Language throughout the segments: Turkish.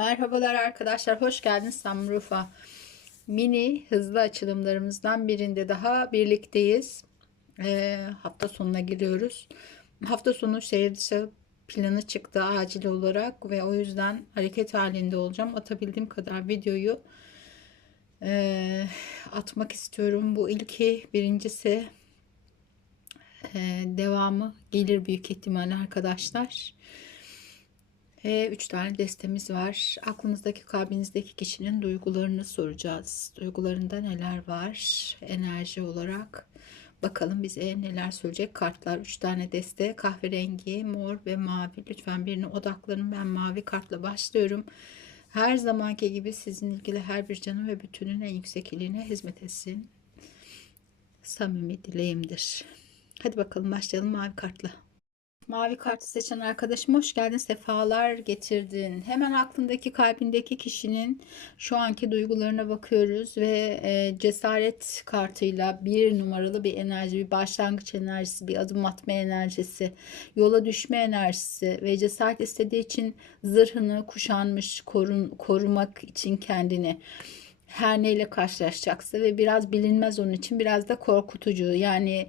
Merhabalar arkadaşlar, hoş geldiniz Sunroof'a. Mini hızlı açılımlarımızdan birinde daha birlikteyiz. Ee, hafta sonuna giriyoruz. Hafta sonu şehir dışı planı çıktı acil olarak ve o yüzden hareket halinde olacağım. Atabildiğim kadar videoyu e, atmak istiyorum. Bu ilki, birincisi e, devamı gelir büyük ihtimalle arkadaşlar. E, üç tane destemiz var. Aklınızdaki, kalbinizdeki kişinin duygularını soracağız. Duygularında neler var enerji olarak? Bakalım bize neler söyleyecek kartlar. Üç tane deste kahverengi, mor ve mavi. Lütfen birine odaklanın. Ben mavi kartla başlıyorum. Her zamanki gibi sizin ilgili her bir canın ve bütünün en yüksek iliğine hizmet etsin. Samimi dileğimdir. Hadi bakalım başlayalım mavi kartla. Mavi kartı seçen arkadaşım hoş geldin, sefalar getirdin. Hemen aklındaki, kalbindeki kişinin şu anki duygularına bakıyoruz ve e, cesaret kartıyla bir numaralı bir enerji, bir başlangıç enerjisi, bir adım atma enerjisi, yola düşme enerjisi ve cesaret istediği için zırhını kuşanmış, korun, korumak için kendini her neyle karşılaşacaksa ve biraz bilinmez onun için biraz da korkutucu. Yani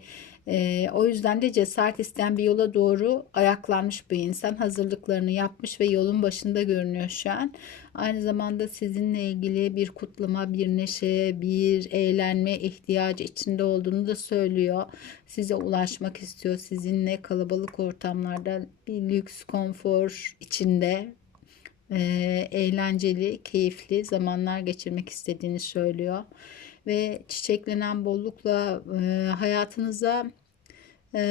e, o yüzden de cesaret isteyen bir yola doğru ayaklanmış bir insan. Hazırlıklarını yapmış ve yolun başında görünüyor şu an. Aynı zamanda sizinle ilgili bir kutlama, bir neşe, bir eğlenme ihtiyacı içinde olduğunu da söylüyor. Size ulaşmak istiyor. Sizinle kalabalık ortamlarda bir lüks, konfor içinde e, eğlenceli, keyifli zamanlar geçirmek istediğini söylüyor. Ve çiçeklenen bollukla e, hayatınıza e,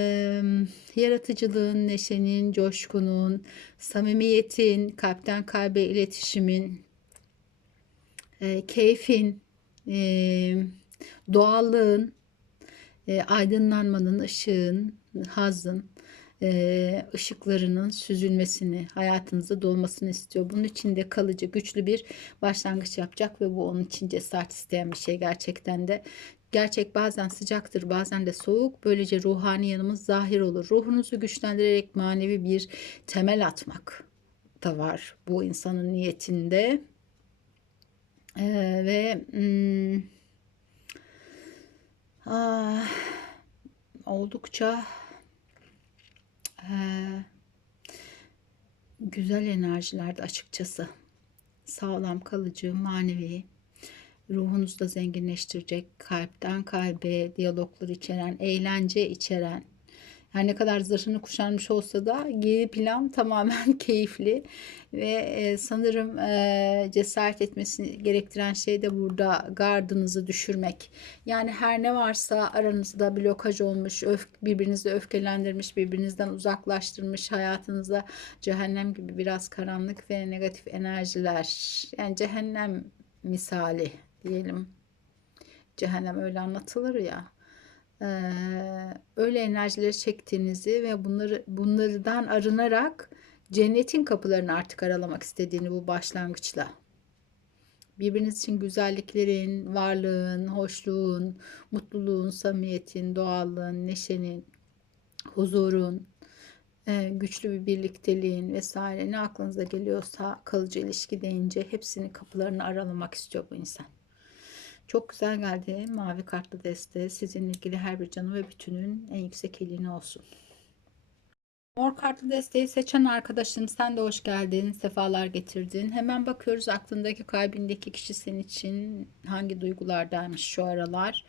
yaratıcılığın, neşenin, coşkunun, samimiyetin, kalpten kalbe iletişimin, e, keyfin, e, doğallığın, e, aydınlanmanın, ışığın, hazın, e, ışıklarının süzülmesini, hayatınızda dolmasını istiyor. Bunun için de kalıcı, güçlü bir başlangıç yapacak ve bu onun için cesaret isteyen bir şey gerçekten de. Gerçek bazen sıcaktır, bazen de soğuk. Böylece ruhani yanımız zahir olur. Ruhunuzu güçlendirerek manevi bir temel atmak da var bu insanın niyetinde. Ee, ve hmm, ah, oldukça güzel enerjilerde açıkçası. Sağlam, kalıcı, manevi, ruhunuzu da zenginleştirecek, kalpten kalbe diyaloglar içeren, eğlence içeren, her ne kadar zırhını kuşanmış olsa da geri plan tamamen keyifli ve e, sanırım e, cesaret etmesini gerektiren şey de burada gardınızı düşürmek. Yani her ne varsa aranızda blokaj olmuş, öf, birbirinizi öfkelendirmiş, birbirinizden uzaklaştırmış, hayatınızda cehennem gibi biraz karanlık ve negatif enerjiler. Yani cehennem misali diyelim. Cehennem öyle anlatılır ya öyle enerjileri çektiğinizi ve bunları bunlardan arınarak cennetin kapılarını artık aralamak istediğini bu başlangıçla birbiriniz için güzelliklerin, varlığın, hoşluğun, mutluluğun, samimiyetin, doğallığın, neşenin, huzurun, güçlü bir birlikteliğin vesaire ne aklınıza geliyorsa kalıcı ilişki deyince hepsini kapılarını aralamak istiyor bu insan. Çok güzel geldi. Mavi kartlı deste. Sizinle ilgili her bir canı ve bütünün en yüksek iyiliğine olsun. Mor kartlı desteği seçen arkadaşım sen de hoş geldin. Sefalar getirdin. Hemen bakıyoruz aklındaki kalbindeki kişi senin için hangi duygulardaymış şu aralar.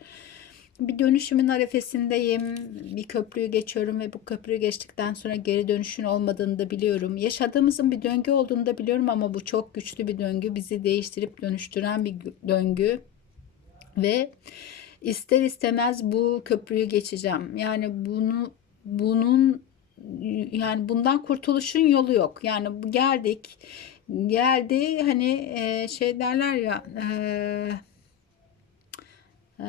Bir dönüşümün arefesindeyim. Bir köprüyü geçiyorum ve bu köprüyü geçtikten sonra geri dönüşün olmadığını da biliyorum. Yaşadığımızın bir döngü olduğunu da biliyorum ama bu çok güçlü bir döngü. Bizi değiştirip dönüştüren bir döngü ve ister istemez bu köprüyü geçeceğim. Yani bunu bunun yani bundan kurtuluşun yolu yok. Yani geldik geldi hani e, şey derler ya e, e,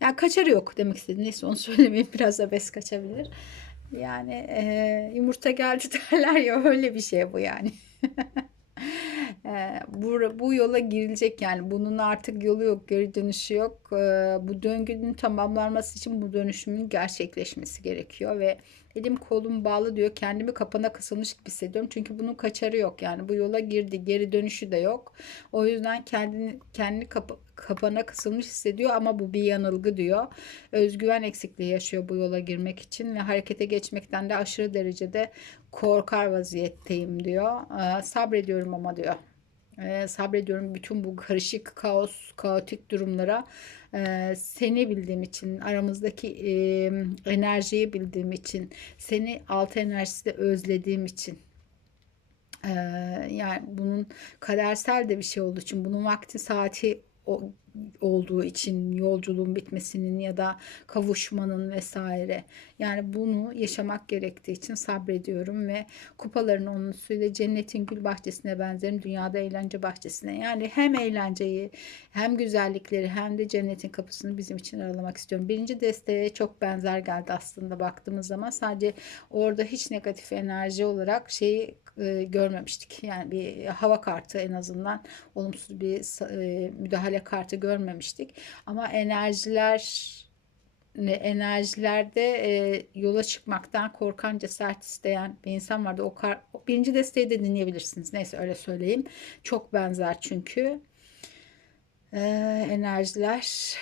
yani kaçarı yok demek istedim. Neyse onu söylemeyeyim biraz da bes kaçabilir. Yani e, yumurta geldi derler ya öyle bir şey bu yani. Ee, bu, bu yola girilecek yani. Bunun artık yolu yok geri dönüşü yok. Ee, bu döngünün tamamlanması için bu dönüşümün gerçekleşmesi gerekiyor ve elim kolum bağlı diyor. Kendimi kapana kısılmış gibi hissediyorum. Çünkü bunun kaçarı yok yani. Bu yola girdi geri dönüşü de yok. O yüzden kendini kendini kapa, kapana kısılmış hissediyor ama bu bir yanılgı diyor. Özgüven eksikliği yaşıyor bu yola girmek için ve harekete geçmekten de aşırı derecede korkar vaziyetteyim diyor. Ee, sabrediyorum ama diyor ee, sabrediyorum bütün bu karışık kaos, kaotik durumlara. Ee, seni bildiğim için, aramızdaki e, enerjiyi bildiğim için, seni altı enerjisi özlediğim için. Ee, yani bunun kadersel de bir şey olduğu için, bunun vakti saati o, olduğu için yolculuğun bitmesinin ya da kavuşmanın vesaire. Yani bunu yaşamak gerektiği için sabrediyorum ve kupaların onlusuyla cennetin gül bahçesine benzerim dünyada eğlence bahçesine. Yani hem eğlenceyi hem güzellikleri hem de cennetin kapısını bizim için aralamak istiyorum. Birinci desteğe çok benzer geldi aslında baktığımız zaman sadece orada hiç negatif enerji olarak şeyi e, görmemiştik. Yani bir hava kartı en azından olumsuz bir e, müdahale kartı görmemiştik. Ama enerjiler enerjilerde e, yola çıkmaktan korkan, cesaret isteyen bir insan vardı. O kar, birinci desteği de dinleyebilirsiniz. Neyse öyle söyleyeyim. Çok benzer çünkü. E, enerjiler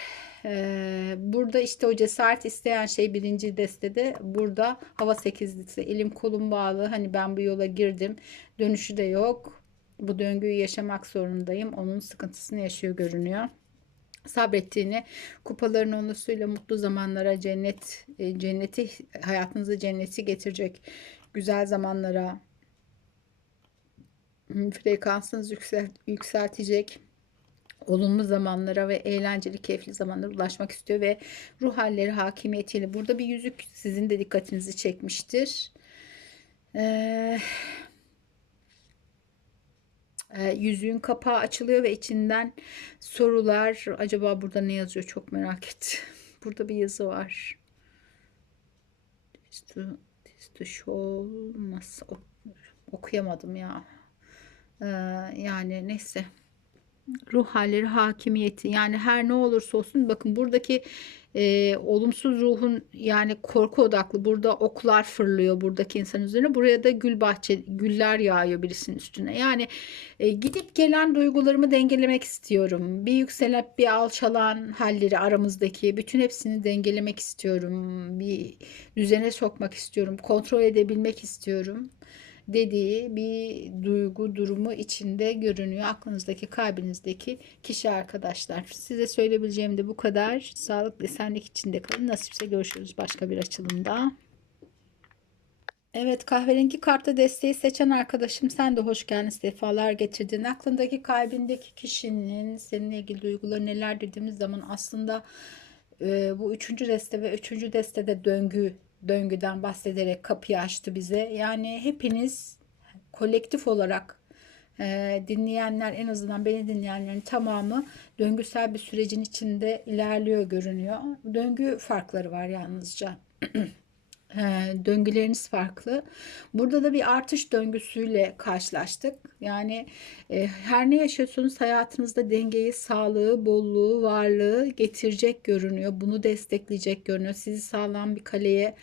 ee, burada işte o cesaret isteyen şey birinci destede burada hava sekizlisi elim kolum bağlı hani ben bu yola girdim dönüşü de yok bu döngüyü yaşamak zorundayım onun sıkıntısını yaşıyor görünüyor sabrettiğini kupaların onusuyla mutlu zamanlara cennet e, cenneti hayatınıza cenneti getirecek güzel zamanlara frekansınızı yükselt, yükseltecek olumlu zamanlara ve eğlenceli, keyifli zamanlara ulaşmak istiyor ve ruh halleri hakimiyetiyle. Burada bir yüzük sizin de dikkatinizi çekmiştir. Ee, e, yüzüğün kapağı açılıyor ve içinden sorular. Acaba burada ne yazıyor çok merak ettim. Burada bir yazı var. Show nasıl okuyamadım ya. Ee, yani neyse ruh halleri hakimiyeti yani her ne olursa olsun bakın buradaki e, olumsuz ruhun yani korku odaklı burada oklar fırlıyor buradaki insan üzerine buraya da gül bahçe güller yağıyor birisinin üstüne. Yani e, gidip gelen duygularımı dengelemek istiyorum. Bir yükselip bir alçalan halleri aramızdaki bütün hepsini dengelemek istiyorum. Bir düzene sokmak istiyorum kontrol edebilmek istiyorum dediği bir duygu durumu içinde görünüyor. Aklınızdaki, kalbinizdeki kişi arkadaşlar. Size söyleyebileceğim de bu kadar. Sağlıklı esenlik içinde kalın. Nasipse görüşürüz başka bir açılımda. Evet kahverengi kartta desteği seçen arkadaşım sen de hoş geldin sefalar getirdin. Aklındaki kalbindeki kişinin seninle ilgili duyguları neler dediğimiz zaman aslında e, bu üçüncü deste ve üçüncü destede döngü döngüden bahsederek kapıyı açtı bize. Yani hepiniz kolektif olarak e, dinleyenler en azından beni dinleyenlerin tamamı döngüsel bir sürecin içinde ilerliyor görünüyor. Döngü farkları var yalnızca. döngüleriniz farklı. Burada da bir artış döngüsüyle karşılaştık. Yani e, her ne yaşıyorsunuz hayatınızda dengeyi, sağlığı, bolluğu, varlığı getirecek görünüyor. Bunu destekleyecek görünüyor. Sizi sağlam bir kaleye,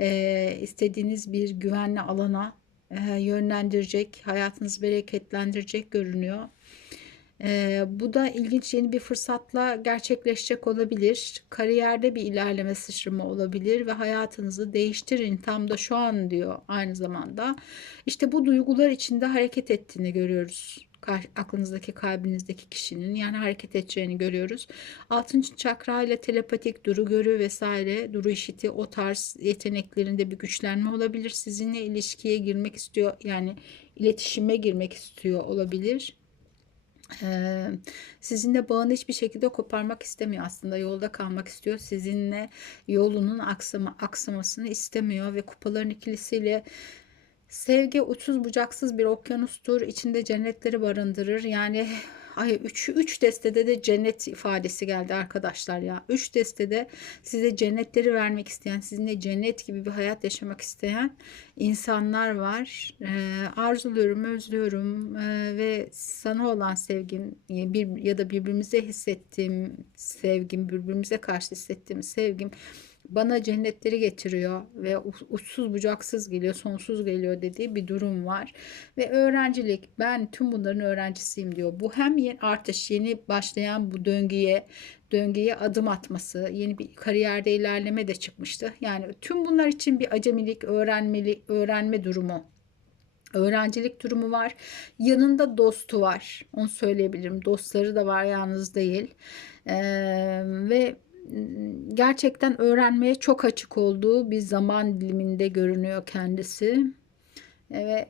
e, istediğiniz bir güvenli alana e, yönlendirecek, hayatınızı bereketlendirecek görünüyor. Ee, bu da ilginç yeni bir fırsatla gerçekleşecek olabilir. Kariyerde bir ilerleme sıçrama olabilir ve hayatınızı değiştirin tam da şu an diyor aynı zamanda. İşte bu duygular içinde hareket ettiğini görüyoruz. Aklınızdaki kalbinizdeki kişinin yani hareket edeceğini görüyoruz. Altıncı çakra ile telepatik duru görü vesaire duru işiti o tarz yeteneklerinde bir güçlenme olabilir. Sizinle ilişkiye girmek istiyor yani iletişime girmek istiyor olabilir ee, sizinle bağını hiçbir şekilde koparmak istemiyor aslında. Yolda kalmak istiyor. Sizinle yolunun aksama, aksamasını istemiyor ve kupaların ikilisiyle sevgi uçsuz bucaksız bir okyanustur. İçinde cennetleri barındırır. Yani Ay 3 3 destede de cennet ifadesi geldi arkadaşlar ya. 3 destede size cennetleri vermek isteyen, sizinle cennet gibi bir hayat yaşamak isteyen insanlar var. Ee, arzuluyorum, özlüyorum ee, ve sana olan sevgim bir ya da birbirimize hissettiğim sevgim, birbirimize karşı hissettiğim sevgim bana cennetleri getiriyor ve uçsuz bucaksız geliyor, sonsuz geliyor dediği bir durum var. Ve öğrencilik, ben tüm bunların öğrencisiyim diyor. Bu hem yeni artış, yeni başlayan bu döngüye, döngüye adım atması, yeni bir kariyerde ilerleme de çıkmıştı. Yani tüm bunlar için bir acemilik, öğrenmeli, öğrenme durumu öğrencilik durumu var. Yanında dostu var. Onu söyleyebilirim. Dostları da var yalnız değil. Ee, ve gerçekten öğrenmeye çok açık olduğu bir zaman diliminde görünüyor kendisi. Ve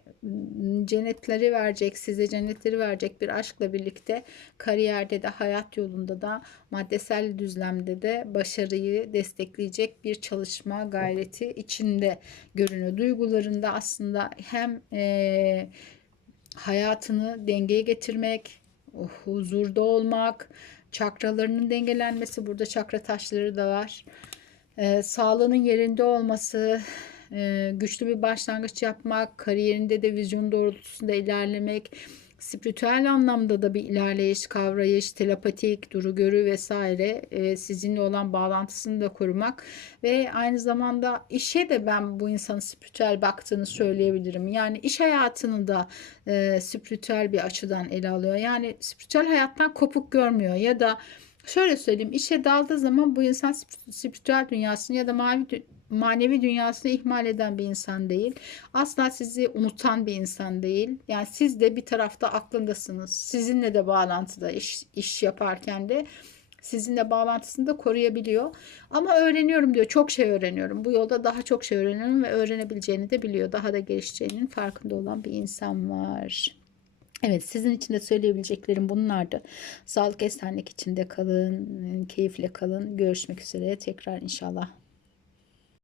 cennetleri verecek, size cennetleri verecek bir aşkla birlikte kariyerde de, hayat yolunda da, maddesel düzlemde de başarıyı destekleyecek bir çalışma gayreti içinde görünüyor. Duygularında aslında hem e, hayatını dengeye getirmek, huzurda olmak, çakralarının dengelenmesi, burada çakra taşları da var. Ee, sağlığının yerinde olması, e, güçlü bir başlangıç yapmak, kariyerinde de vizyon doğrultusunda ilerlemek, spiritüel anlamda da bir ilerleyiş, kavrayış, telepatik, duru görü vesaire e, sizinle olan bağlantısını da korumak ve aynı zamanda işe de ben bu insanın spiritüel baktığını söyleyebilirim. Yani iş hayatını da e, spiritüel bir açıdan ele alıyor. Yani spiritüel hayattan kopuk görmüyor ya da şöyle söyleyeyim işe daldığı zaman bu insan spiritüel dünyasını ya da mavi manevi dünyasını ihmal eden bir insan değil. Asla sizi unutan bir insan değil. Yani siz de bir tarafta aklındasınız. Sizinle de bağlantıda iş, iş yaparken de sizinle bağlantısını da koruyabiliyor. Ama öğreniyorum diyor. Çok şey öğreniyorum. Bu yolda daha çok şey öğreniyorum ve öğrenebileceğini de biliyor. Daha da gelişeceğinin farkında olan bir insan var. Evet sizin için de söyleyebileceklerim bunlardı. Sağlık esenlik içinde kalın, keyifle kalın. Görüşmek üzere tekrar inşallah.